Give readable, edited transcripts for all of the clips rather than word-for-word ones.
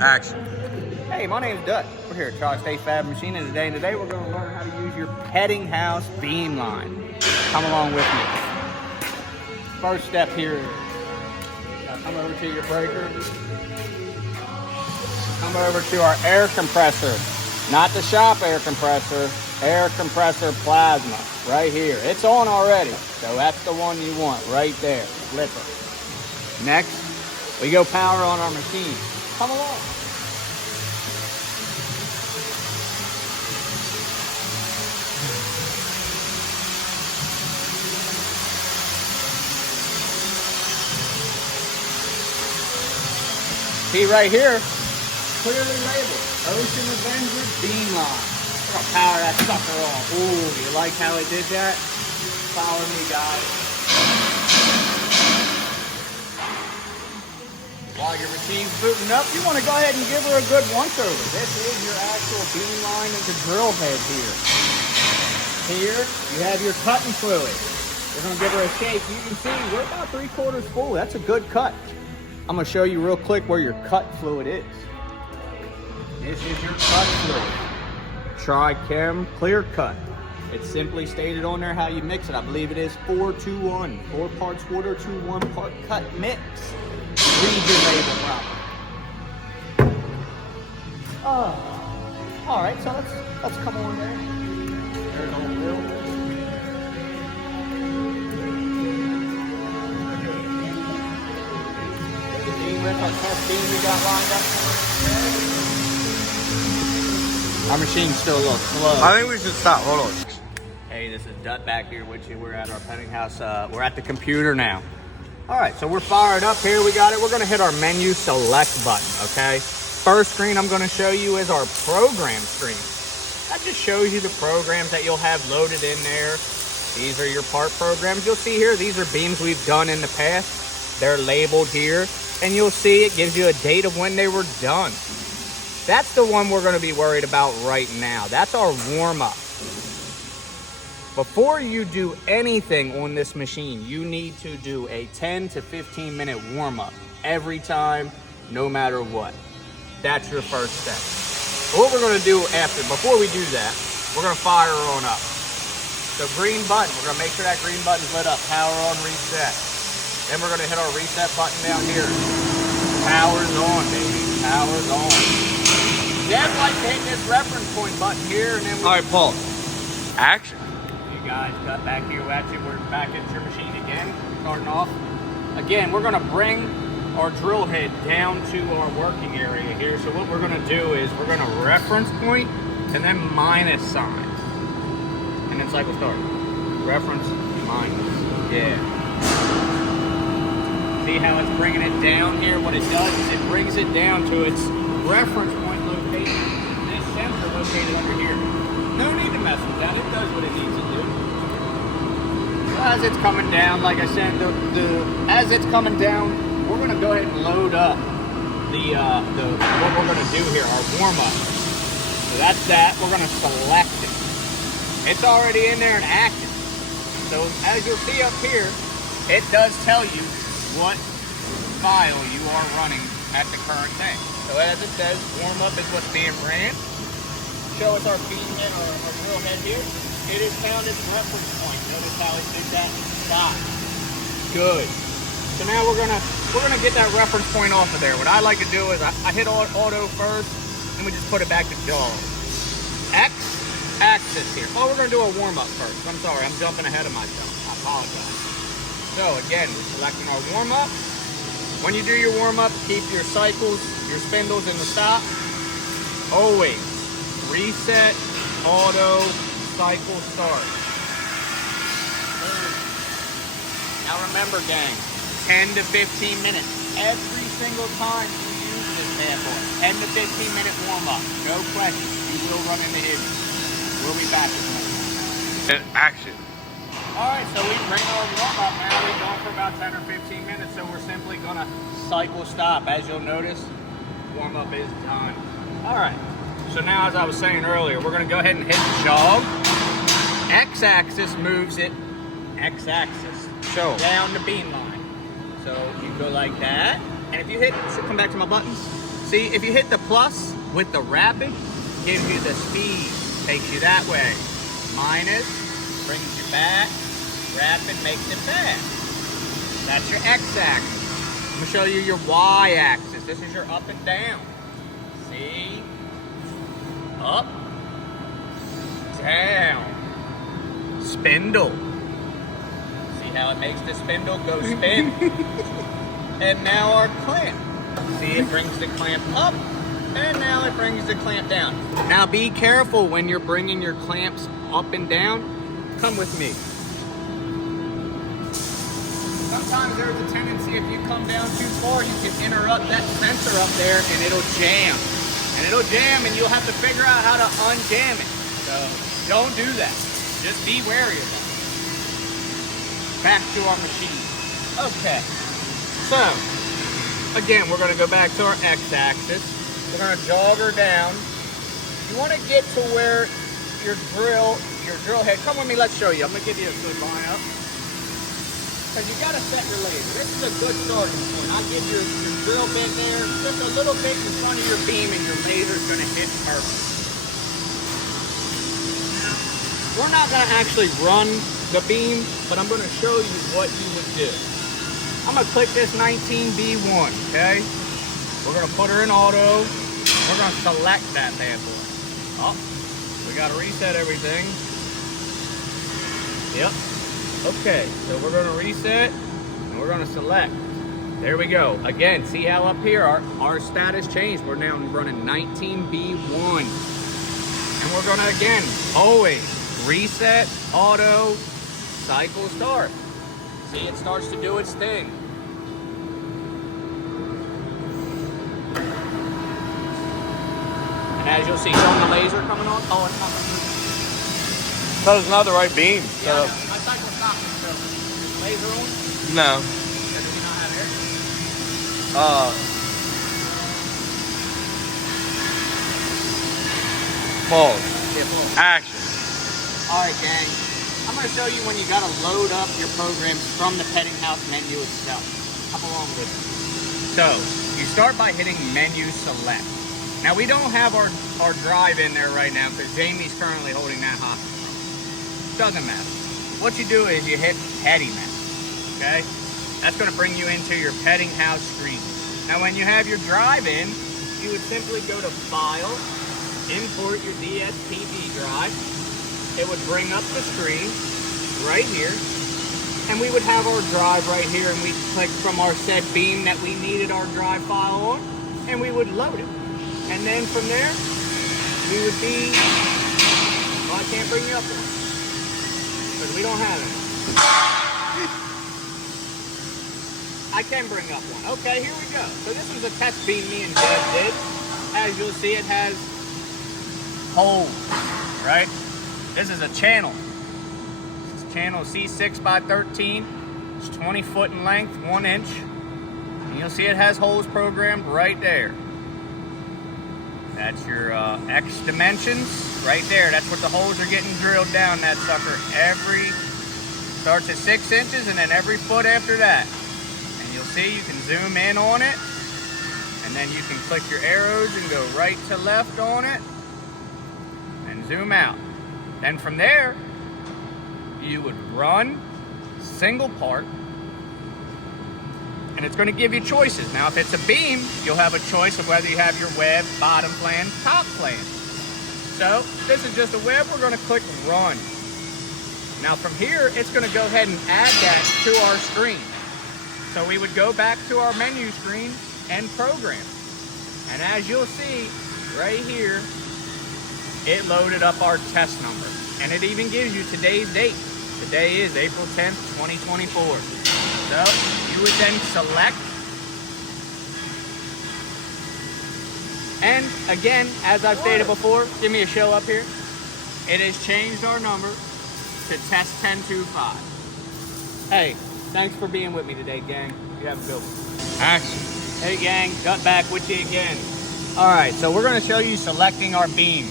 Action. Hey, my name's Dutch. We're here at Tri-State Fab Machine, and today we're going to learn how to use your Peddinghaus beam line. Come along with me. First step here is come over to your breaker. Come over to our air compressor. Not the shop air compressor plasma, right here. It's on already, so that's the one you want right there. Flip it. Next, we go power on our machine. Come along. See right here, clearly labeled, Ocean Avenger beam line. We're gonna power that sucker on. Ooh, you like how it did that? Follow me, guys. While your machine's booting up, you wanna go ahead and give her a good once-over. This is your actual beam line of the drill head here. Here, you have your cutting fluid. We're gonna give her a shake. You can see we're about 3/4 full. That's a good cut. I'm gonna show you real quick where your cut fluid is. This is your cut fluid. Tri-Chem Clear Cut. It's simply stated on there how you mix it. I believe it is 4-2-1. 4 parts water to 1 part cut mix. Read your label properly. All right, so let's come on there. There's old Bill. With our test beam we got lined up. Our machine's still a little slow. I think we should stop. Hold on. Hey, this is Dut back here with you. We're at our Peddinghaus. We're at the computer now. All right, so we're fired up here. We got it. We're going to hit our menu select button, okay? First screen I'm going to show you is our program screen. That just shows you the programs that you'll have loaded in there. These are your part programs. You'll see here, these are beams we've done in the past. They're labeled here. And you'll see it gives you a date of when they were done. That's the one we're going to be worried about right now. That's our warm-up. Before you do anything on this machine, you need to do a 10 to 15 minute warm-up every time, no matter what. That's your first step. What we're going to do before we do that, we're going to fire her on up. So green button, we're going to make sure that green button's lit up. Power on, reset. Then we're going to hit our reset button down here. Power's on, baby. Power's on. Then like to hit this reference point button here, and then All right, Paul. Action. You guys got back here at you. We're back into your machine again. Starting off. Again, we're going to bring our drill head down to our working area here. So what we're going to do is we're going to reference point and then minus sign. And then cycle start. Reference, minus. Yeah. See how it's bringing it down here? What it does is it brings it down to its reference point location. This sensor located under here. No need to mess with that. It does what it needs to do. So as it's coming down, like I said, as it's coming down, we're going to go ahead and load up what we're going to do here, our warm up. So that's that. We're going to select it. It's already in there and active. So as you'll see up here, it does tell you what file you are running at the current thing. So as it says, warm up is what's being ran. Show us our beam head, our drill head here. It has found its reference point. Notice how it did that stop. Good. So now we're gonna get that reference point off of there. What I like to do is I hit auto first, and we just put it back to jaws. X axis here. Oh, we're gonna do a warm up first. I'm sorry, I'm jumping ahead of myself. I apologize. So again, we're selecting our warm-up. When you do your warm-up, keep your cycles, your spindles in the stop. Always reset, auto, cycle start. Now remember, gang, 10 to 15 minutes every single time you use this bad boy. 10 to 15 minute warm-up. No question. You will run into issues. We'll be back in a minute. Action. Alright, so we bring our warm-up now. We're going for about 10 or 15 minutes, so we're simply going to cycle stop. As you'll notice, warm-up is done. Alright, so now as I was saying earlier, we're going to go ahead and hit jog. X-axis moves it, X-axis, down the beam line. So you go like that, and if you hit, so come back to my buttons, See, if you hit the plus with the rapid, gives you the speed, takes you that way. Minus brings you back. Rapid makes it fast. That's your x-axis. I'm gonna show you your y-axis. This is your up and down. See? Up, down. Spindle. See how it makes the spindle go spin? And now our clamp. See, it brings the clamp up, and now it brings the clamp down. Now be careful when you're bringing your clamps up and down. Come with me. Sometimes there's a tendency, if you come down too far, you can interrupt that sensor up there and it'll jam. And it'll jam and you'll have to figure out how to unjam it. So don't do that. Just be wary of that. Back to our machine. Okay. So, again, we're gonna go back to our x-axis. We're gonna jog her down. You wanna get to where your drill head, come with me, let's show you. I'm gonna give you a good line up. Because you gotta set your laser. This is a good starting point. I'll give you your drill bit there, just a little bit in front of your beam, and your laser's gonna hit perfect. Now, we're not gonna actually run the beam, but I'm gonna show you what you would do. I'm gonna click this 19B1, okay? We're gonna put her in auto. We're gonna select that bad boy. Oh, we gotta reset everything. Yep. Okay, so we're gonna reset and we're gonna select. There we go. Again, see how up here our status changed. We're now running 19B1. And we're gonna, again, always reset, auto, cycle start. See, it starts to do its thing. And as you'll see, showing the laser coming on. Oh, it's not coming. That was not the right beam. Yeah, So. my cycle stopped. So, laser on? No. Does it not have air? Pause. Yeah, pause. Action. All right, gang. I'm going to show you when you got to load up your programs from the Petting House menu itself. Come along with me. So, you start by hitting Menu Select. Now, we don't have our drive in there right now because Jamie's currently holding that hostage. Doesn't matter. What you do is you hit Petting House, okay? That's going to bring you into your Petting House screen. Now, when you have your drive in, you would simply go to File, import your DSPD drive. It would bring up the screen right here, and we would have our drive right here, and we'd click from our said beam that we needed our drive file on, and we would load it. And then from there, we would be, well, I can't bring you up one, because we don't have it. I can bring up one. Okay, here we go. So this was a test beam me and Deb did. As you'll see, it has holes, right? This is a channel. This is channel C6 by 13. It's 20 foot in length, 1 inch. And you'll see it has holes programmed right there. That's your X dimensions right there. That's what the holes are getting drilled down that sucker. Starts at 6 inches and then every foot after that. And you'll see you can zoom in on it. And then you can click your arrows and go right to left on it. And zoom out. Then from there, you would run single part, and it's going to give you choices. Now, if it's a beam, you'll have a choice of whether you have your web, bottom plan, top plan. So, this is just a web. We're going to click Run. Now, from here, it's going to go ahead and add that to our screen. So, we would go back to our menu screen and program. And as you'll see, right here, it loaded up our test number. And it even gives you today's date. Today is April 10th, 2024. So you would then select. And again, as I've stated before, give me a show up here. It has changed our number to test 1025. Hey, thanks for being with me today, gang. You have a good one. Action. Hey, gang, Gut back with you again. All right, so we're going to show you selecting our beam.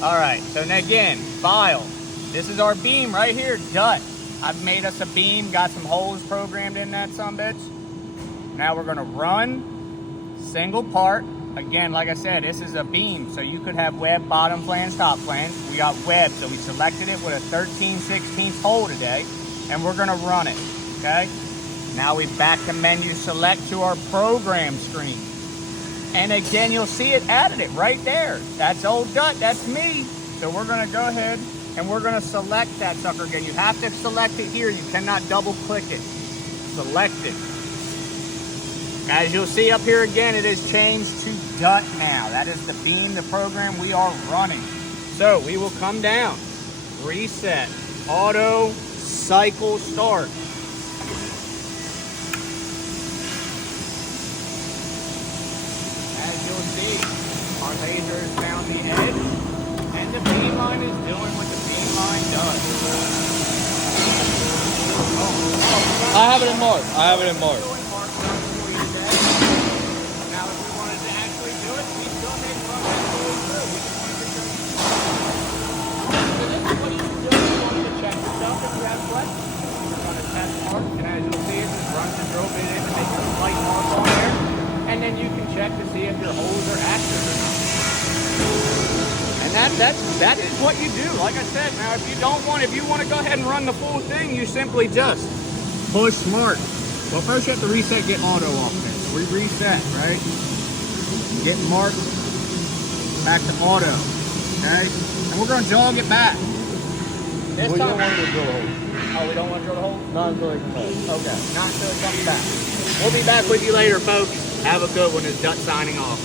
All right, so then again, File. This is our beam right here, Gut. I've made us a beam, got some holes programmed in that sumbitch. Now we're gonna run single part, Again, like I said, this is a beam, so you could have web bottom flange, top flange. We got web, so we selected it with a 13/16 hole today, and we're gonna run it, okay? Now we back to menu select to our program screen. And again, you'll see it added it right there. That's old Dut, that's me. So we're gonna go ahead and we're gonna select that sucker again. You have to select it here. You cannot double click it. Select it. As you'll see up here again, it is changed to Dut now. That is the beam, the program we are running. So we will come down, reset, auto, cycle start. As you'll see, our laser has found the edge, and the beam line is doing what the beam line does. I have it in mark. I have it in mark. Now, if we wanted to actually do it, we still may run that fully through. We just wanted to show you. So this is what you can do if you wanted to check yourself if you have questions. We're going to test mark, and as you'll see, it just runs the drill bit in to make a slight mark on there. And then you can check to see if your holes are accurate or not. And that is what you do. Like I said, now if you want to go ahead and run the full thing, you simply just push mark. Well, first you have to reset get auto off there. So we reset, right? Get mark, back to auto, okay? And we're going to jog it back. This We time, don't want to drill a hole. oh, we don't want to drill the hole? Not until it comes out. Okay, not until it comes back. We'll be back with you later, folks. Have a good one. It's Dut signing off.